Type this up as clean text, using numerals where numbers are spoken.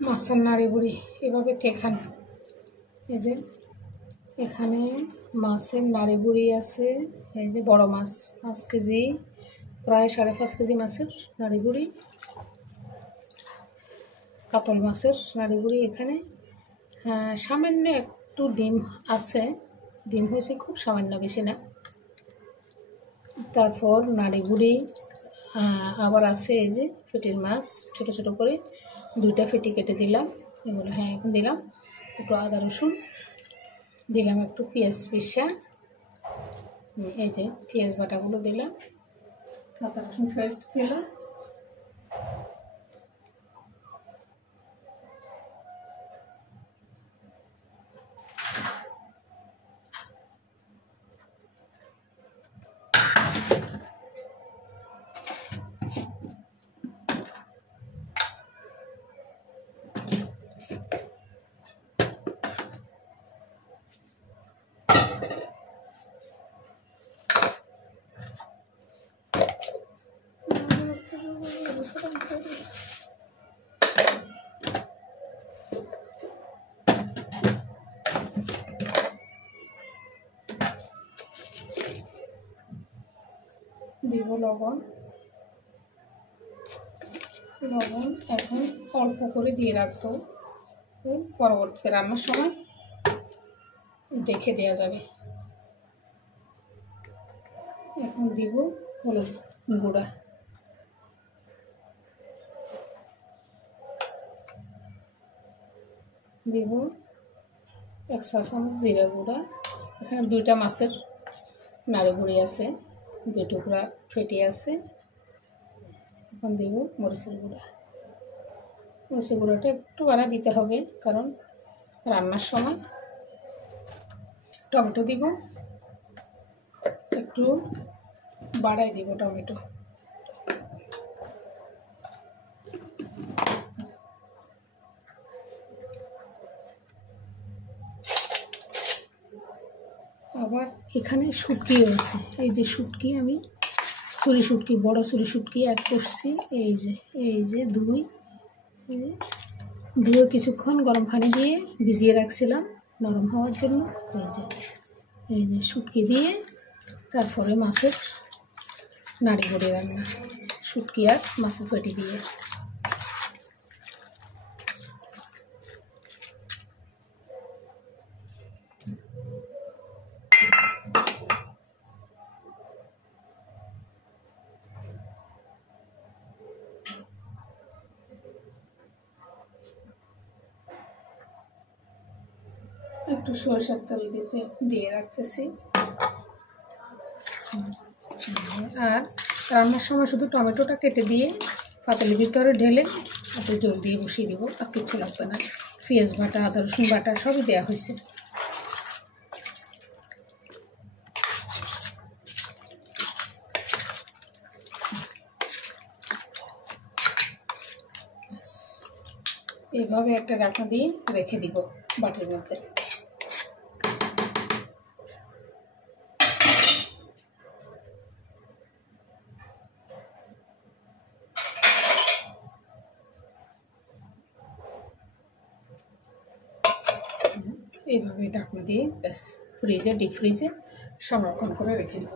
মাছের নাড়ি বুড়ি এভাবে কে খান? এই যে এখানে মাছের নাড়ি বুড়ি আছে, এই যে বড় মাছ 5 কেজি, প্রায় 5.5 কেজি মাছের নাড়ি বুড়ি, কাতল মাছের নাড়ি বুড়ি। এখানে সামান্য একটু ডিম আছে, ডিম হয়েছে খুব সামান্য, বেশি না। তারপর নাড়ি বুড়ি আবার আছে এই যে ফেটির মাছ, ছোট ছোট করে 2টা ফেটি কেটে দিলাম এগুলো। এখন দিলাম একটু আদা রসুন, দিলাম একটু পেঁয়াজ পিসা, এই যে পেঁয়াজ বাটাগুলো দিলাম, আদা রসুন পেস্ট দিলাম, দিব লবণ। এখন অল্প করে দিয়ে রাখবো, পরবর্তীতে রান্নার সময় দেখে দেওয়া যাবে। এখন দিব হলুদ গুঁড়া, দিব 1 চা চামচ জিরা গুঁড়া। এখানে 2টা মাছের নাড়ি বুড়ি আছে, 2 টুকরা ফেটে আছে। এখন দিব মরিচের গুঁড়া। মরিচের গুঁড়াটা একটু বাড়া দিতে হবে, কারণ রান্নার সময়। টমেটো দিব, একটু বাড়াই দিব টমেটো। আবার এখানে শুটকিও আছে, এই যে শুটকি, আমি চুরি শুটকি, বড় চুরি শুটকি অ্যাড করছি। এই যে দুইও কিছুক্ষণ গরম পানি দিয়ে ভিজিয়ে রাখছিলাম নরম হওয়ার জন্য। এই যে শুটকি দিয়ে তারপরে মাছের নাড়ি বুড়ি রান্না, শুটকি আর মাছের পেটি দিয়ে। একটু সরষের তেল দিয়ে রাখতেছি। আর রান্নার সময় শুধু টমেটোটা কেটে দিয়ে পাতিলের ভিতরে ঢেলে একটু জল দিয়ে বসিয়ে দিব, আর কিছু লাগবে না। পেঁয়াজ বাটা, আদা রসুন বাটা সবই দেওয়া হয়েছে। এইভাবে একটা ঢাকনা দিয়ে রেখে দিব বাটির মধ্যে। এইভাবে ঢাকনা দিয়ে ব্যাস ডিপ ফ্রিজে সংরক্ষণ করে রেখে দিব।